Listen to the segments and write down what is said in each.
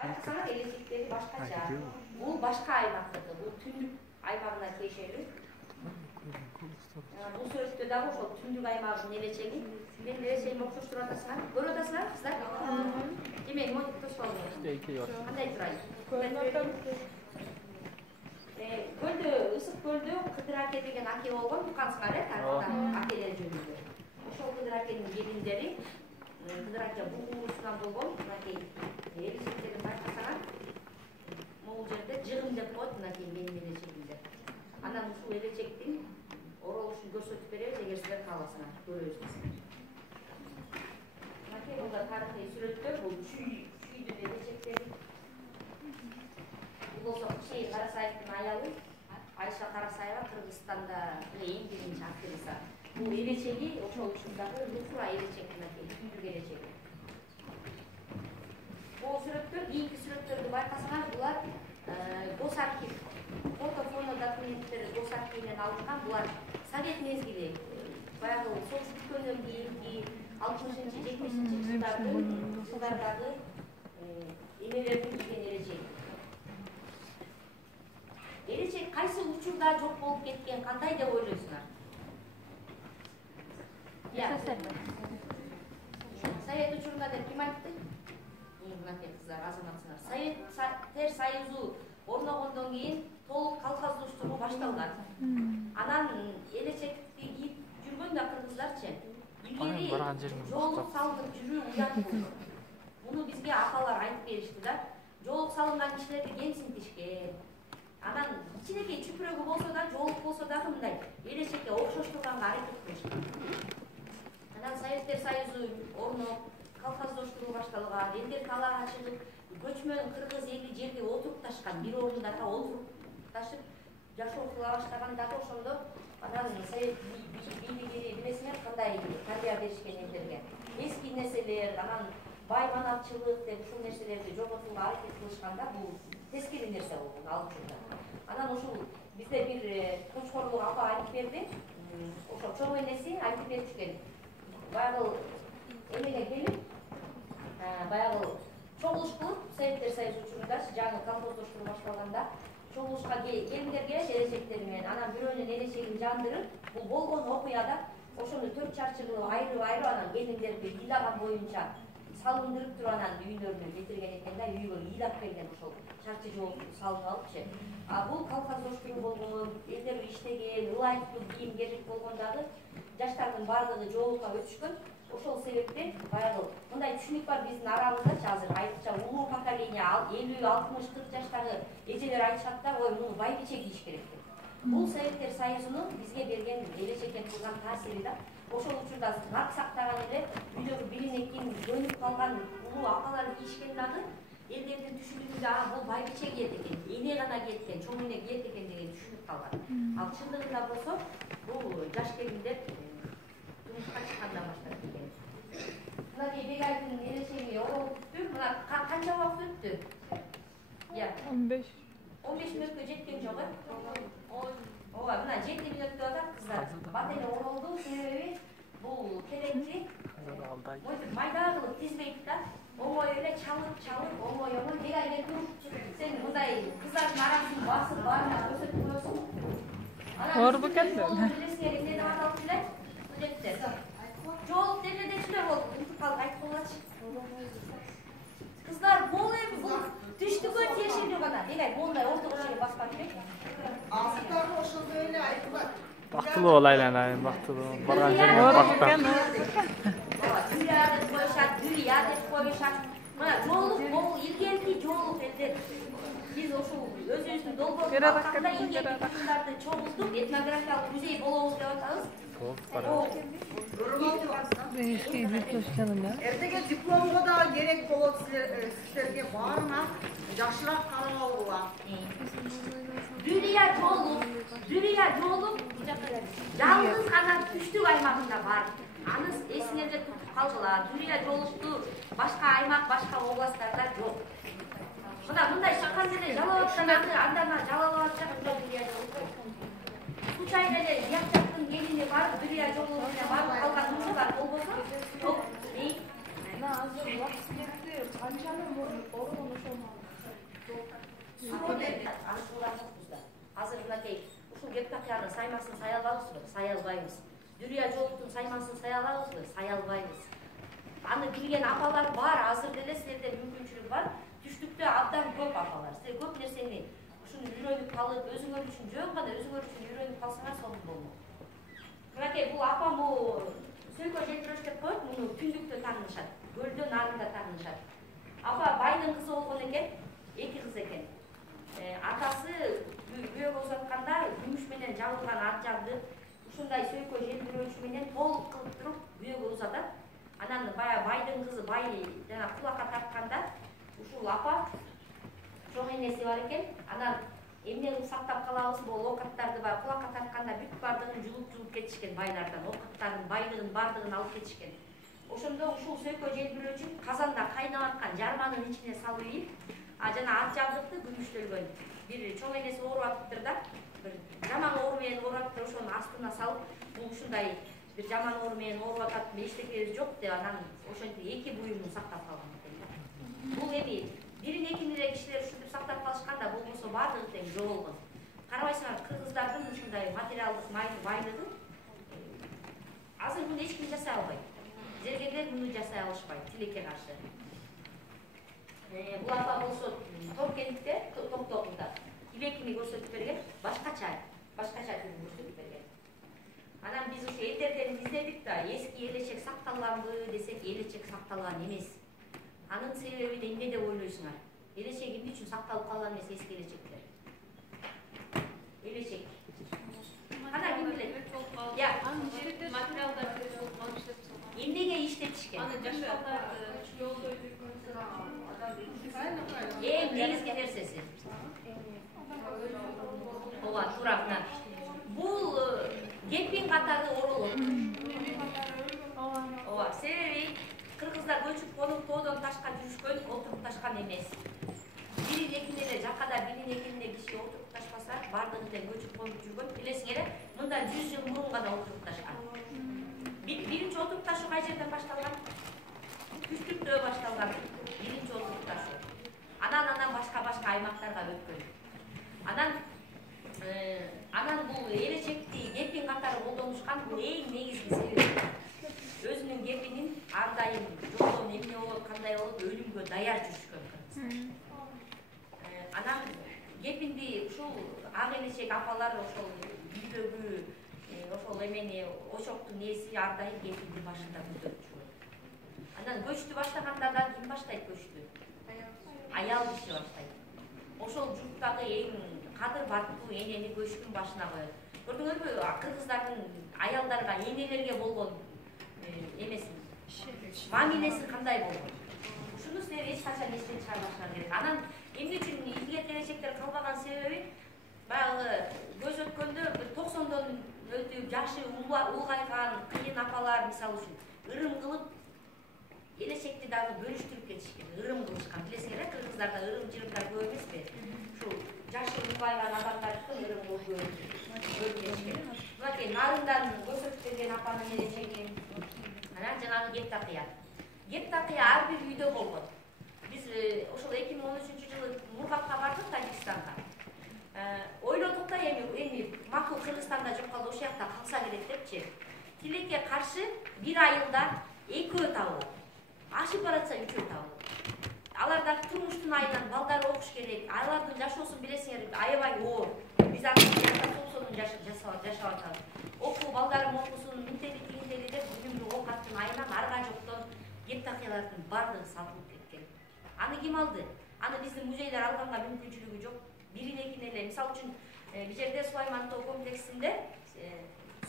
Байкасаңар элечектери башкача. Бул башка аймактыкы, бул түндүк аймагына тиешелүү. Бул сүрөттө дагы ошол түндүк аймагынын элечеги. Мен элечегиме окшоштуруп атасыңар. Көрүп атасыңар кыздар? Демек, монтип тосуп алыңар. Кандай турайт? Көлдө, ысык көлдө Кыдыр аке деген аке болгон, уккансыңар акелер жөнүндө. Ошол Кыдыр акенин келиндери Кыдыр аке бугуусунан болгон, мынакей элечектерин байкасаңар, могул жерде жыгым деп коет, мынакей менин элечегимде. Анан ушул элечектин оролушун көрсөтүп беребиз, эгер силер кааласаңар, көрөбүз. Мынакей мында тарыхый сүрөттөр, бул чүйдүн элечектери. Бул болсо Шейин Карасаевдин аялы, Айша Карасаева, Кыргызстанда эң биринчи актриса. Бул элечеги ошол учурдагы Луфра элечеги, мынакей түндүк элечеги. Бул сүрөттөр, кийинки сүрөттөрдү байкасаңар, булар гос архив, фото, документтер гос архивинен алынган. Булар Совет мезгили, баягы соғыш бүткөндөн кийинки 60-70-жылдардагы эмелердин кийген элечеги. Элечек кайсы учурда жок болуп кеткен, кандай деп ойлойсуңар? Совет учурунда деп ким айтты? Мынакей кыздар, азаматсыңар. Советтер Союзу орногондон кийин толук колхоздоштугуу башталган. Анан элечекти кийип жүргөн да кыргыздарчы. Илгери жолук салынып жүрүү уят болду. Муну бизге апалар айтып беришти да. Жолук салынган кишилерди кемсинтишкен. Анан кичинекей чүпүрөгү болсо да, жолук болсо дагы мындай элечекке окшоштурганга аракет кылышты. Анан Советтер Союзу орнуп, колхоздоштуруу башталган, элдер талаага чыгып, көчмөн кыргыз эли жерге отурупташкан, бир орундарга отурупташып жашоо кыла баштаган дагы ошондо. Анан Совет бийлиги билесиңер кандай тарбия беришкен элдерге. Эски нерселер, анан байманатчылык деп ушул нерселерди жоготууга аракет кылышканда, бул тескери нерсе болгон ал учурда. Анан ушул бизде бир Кочкорлук апа айтып берди. Ошол чоң энеси айтып беришкен. Баягы эмеге келип, баягы чогулуш кылып, Советтер Союзу учурунда жаңы колхоздоштуруу башталганда, чогулушка келиндер келет элечектери менен, анан бирөөнүн элечегин жандырып, бул болгон окуяда ошону 4 чарчы кылып айрып, анан келиндерди ыйлаган боюнча салындырып туруп анан үйлөрүнө жетирген экен да, үйгө ыйлап келген ошол чарчы жол салынып алыпчы. Бул колхоздоштуруу болгон, элдер иштеген, ылайыктуу кийим кечек болгон дагы жаштардын баардыгы жолукка өтүшкөн. Ошол себептен баягы мындай түшүнүк бар биздин арабыздачы азыр айрыкча улуу поколение 50-60-40 жаштагы эжелер айтышат да, ой муну байбиче кийиш керек деп. Бул Советтер Союзунун бизге берген элечекке кылган таасири да. Ошол учурда нак сактаган эле үйдөгү билинекин көнүп калган улуу апалар кийишкен дагы элдердин түшүнүгүндө бул байбиче кийет экен, эне гана кийет экен, чоң эне кийет экен деген түшүнүк калган. Ал чындыгында болсо бул жаш келиндер турмушка чыккандан баштап кийген. Мынакей Бегайдын элечеги оролуп бүттү. Мына канча убакыт өттү? 15 мүнөткө жеткен жок э? Ооба, мына 7 мүнөт деп атат кыздар. Бат эле оролду, себеби бул керекти. Майда кылып тизбейт да. Оңой эле чалып, оңой Бегай кел тур. Сен мындай кыздардын арасын басып баарына көрсөтүп коесуң. Оор бекен да. Билесиңер эмне деп аталып эле? Студенттер. Жолук демедечилер болду. Унутуп калдык, айтып коелачы. Кыздар, бул эми бул түштүккө тиешелүү гана. Бегай, мондай ортого чейин баспак эле. Азыктары ошондой эле айтылат. Бактылуу бол айланайын, бактылуу. Барган жерине бактам. Дүрия деп коюшат, дүрия деп коюшат. Мына жолук, могул илгерки жолук элдер. Биз ошол өзүбүздүн долбоор бакканда илгерки кыздарды чогултуп, этнографиялык музей болобуз деп атабыз. Эртеге дипломго да керек болот силерге баарына жакшыраак карап алууга. Дүрия жолук жалгыз гана түштүк аймагында бар. Аны эсиңерде тутуп калгыла. Дүрия жолукту башка аймак, башка областтарда жок. Мына мындай чыккан эле жалап аткан андана жалалап атышат Дүрия жолукту. Случайно эле жактын келини барып Дүрия жолугу менен барып калган учурлар болбосо, топ. Мына азыр убакыт кетти, канчаны орун ошону сай албайбыз. Дүрия жолдун саймасын сай алабызбы? Сай албайбыз. Аны билген апалар бар, азыр деле силерде мүмкүнчүлүк бар. Түштүктө абдан көп апалар. Силер көп нерсени ушуну үйрөнүп калып, өзүңөр үчүн жөн гана өзүңөр үчүн үйрөнүп калсаңар сонун болмок. Мынакей бул апам бул сөйкө жетирөш деп коет, муну түндүктө тагынышат, көлдөн нарында тагынышат. Апа байдын кызы болгон экен, 2 кыз экен. Атасы күйөөгө узатканда күмүш менен жабылган ат жабды. Ушундай сөйкө желбирөөчү менен толук кылып туруп күйөөгө узатат. Анан баягы байдын кызы бай жана кулакка тартканда ушул апа чоң энеси бар экен. Анан эмне кылып сактап калабыз, бул окаттарды бар кулакка тартканда бүт бардыгын жулуп кетишкен байлардан, окаттардын байлыгын бардыгын алып кетишкен. Ошондо ушул сөйкө желбирөөчү казанда кайнап аткан жарманын ичине салып ийип, жана ат жабдыкты күмүштөлгөн бир чоң энеси ооруп атыптыр да, бир жаман оору менен ооруп атыптыр, ошонун астына салып, бул ушундай бир жаман оору менен ооруп атат, эчтеке жок деп анан ошентип 2 буюмун сактап калган экен. Бул эми бирин экини эле кишилер ушинтип сактап калышканда, болбосо бардыгы тең жоголгон. Карабайсыңар, кыргыздардын ушундай материалдык байлыгы азыр муну эч ким жасай албайт. Зергерлер муну жасай алышпайт, тилекке каршы. Бул апа болсо Торкентте, Токтогулда тилекини көрсөтүп берген, башкача түрүн көрсөтүп берген. Анан биз ушу этерден издедик да, эски элечек сакталганбы десек, элечек сакталган эмес. Анын себебин эмне деп ойлойсуңар? Элечек эмне үчүн сакталып калган эмес эски элечектер? Элечек. Кана ким билет? Материалдар эмнеге иштетишкен? Аны жаштарды жолдой жүргөнсүрө эң негизги нерсеси. Ооба, туура мына. Бул кепин катары оролот. Ооба, себеби кыргыздар көчүп конуп тоодон ташка жүрүшкөн, отуруп ташкан эмес. Бирин экине эле жакада бирин экине киши отуруп ташпаса, бардыгы тең көчүп конуп жүргөн. Билесиңер, мындан 100 жыл мурун гана отуруп ташкан. Биринчи отуруп ташуу кай жерден башталган? Түштүктө башталган. Биринчи отуруп ташуу. Анан башка аймактарга өткөн. Анан бул элечекти кепин катары колдонушкан, бул эң негизги себеби. Өзүнүн кепинин ар дайым жолдон эмне болот, кандай болот, өлүмгө даяр жүрүшкөн. Анан кепинди ушул ак элечек апалар ошол үйдөгү ошол эмени ошоктун ээси ар дайым кепинди башында көтөрүп жүрөт. Анан көчтү баштаганда да ким баштайт көчтү? Аял киши баштайт. Ошол журттагы эң кадыр баттуу энени көчтүн башына коет. Көрдүңөрбү, кыргыздардын аялдарга, энелерге болгон эмеси, мамилеси кандай болгон? Ушуну силер эч качан эстен чыгарбашыңар керек. Анан эмне үчүн илгер келечектер калбаган себеби, баягы көз өткөндө 90дон өтүп жашы улгайган кыйын апалар мисалы үчүн ырым кылып элечекти дагы бөлүштүрүп кетишкен, ырым кылышкан. Билесиңер, кыргыздарда ырым-жырымдар көп эмеспи? Ушул жашы улгайган адамдардыкын ырым кылып бөлүшкөн. Мынакей нарындан көрсөтүп берген апанын элечеги. Анан жанагы кептакыя. Кептакыя ар бир үйдө болгон. Биз ошол 2013-жылы Мургапка бардык, Тажикстанга. Ойлодук да эми макул Кыргызстанда жок калды, ошол жакта калса керек депчи. Тилекке каршы бир айылда 2 табылат. Ашып баратса 3 табылат. Алардагы турмуштун айынан балдар окуш керек. Алардын жашоосун билесиңер, аябай оор. Биз аны соксонун жашап атабыз. Окуу балдарым окусун, мынтели деп бүгүнкү окаттын айынан арга жоктон кептакыялардын бардыгы сатылып кеткен. Аны ким алды? Аны биздин музейлер алганга мүмкүнчүлүгү жок. Бирин экине эле, мисалы үчүн, бул жерде Сулайман тоо комплексинде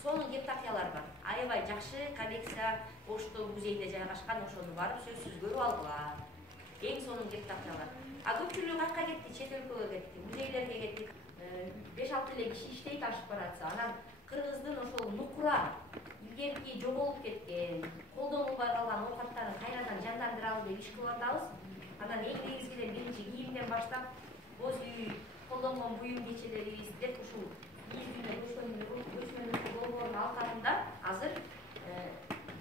сонун кептакыялар бар. Аябай жакшы коллекция Ошто музейде жайгашкан, ошону барып сөзсүз көрүп алгыла. Эң сонун кептакыялар. Көпчүлүгү кайка кетти, чет өлкөгө кетти, музейлерге кетти. 5-6 эле киши иштейт ашып баратса. Анан кыргыздын ошол нукура илгерки жоголуп кеткен, колдонулбай калган окаттарын кайрадан жандандыралы деп иш кылып атабыз. Анан эң негизгиден биринчи кийимден баштап, боз үй, колдонгон буюм кечелерибиз деп ушул көчмөнүн долбоорунун алкагында азыр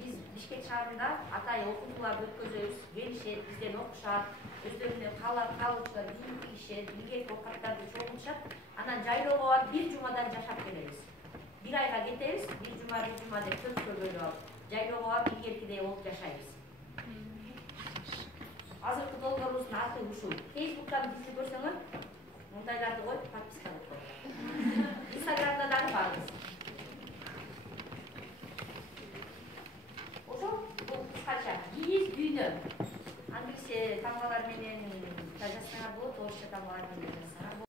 биз Бишкек шаарында атайын окутууларды өткөзөбүз, келишет, бизден окушат, өздөрүнө калуучулар кийим кийишет, илгерки окаттарды чогултушат, анан жайлоого барып 1 жумадан жашап келебиз. бир айга кетебиз, бир жума деп төрткө бөлүп алып, жайлоого барып илгеркидей болуп жашайбыз. Азыркы долбоорубуздун аты ушул. Фейсбуктан бизди көрсөңөр, мындайларды коюп подписка кылып коюңуз. Инстаграмда дагы барбыз. Ошол бул кыскача биз дүйнө. Англисче тамгалар менен жазсаңар болот, орусча тамгалар менен жазсаңар.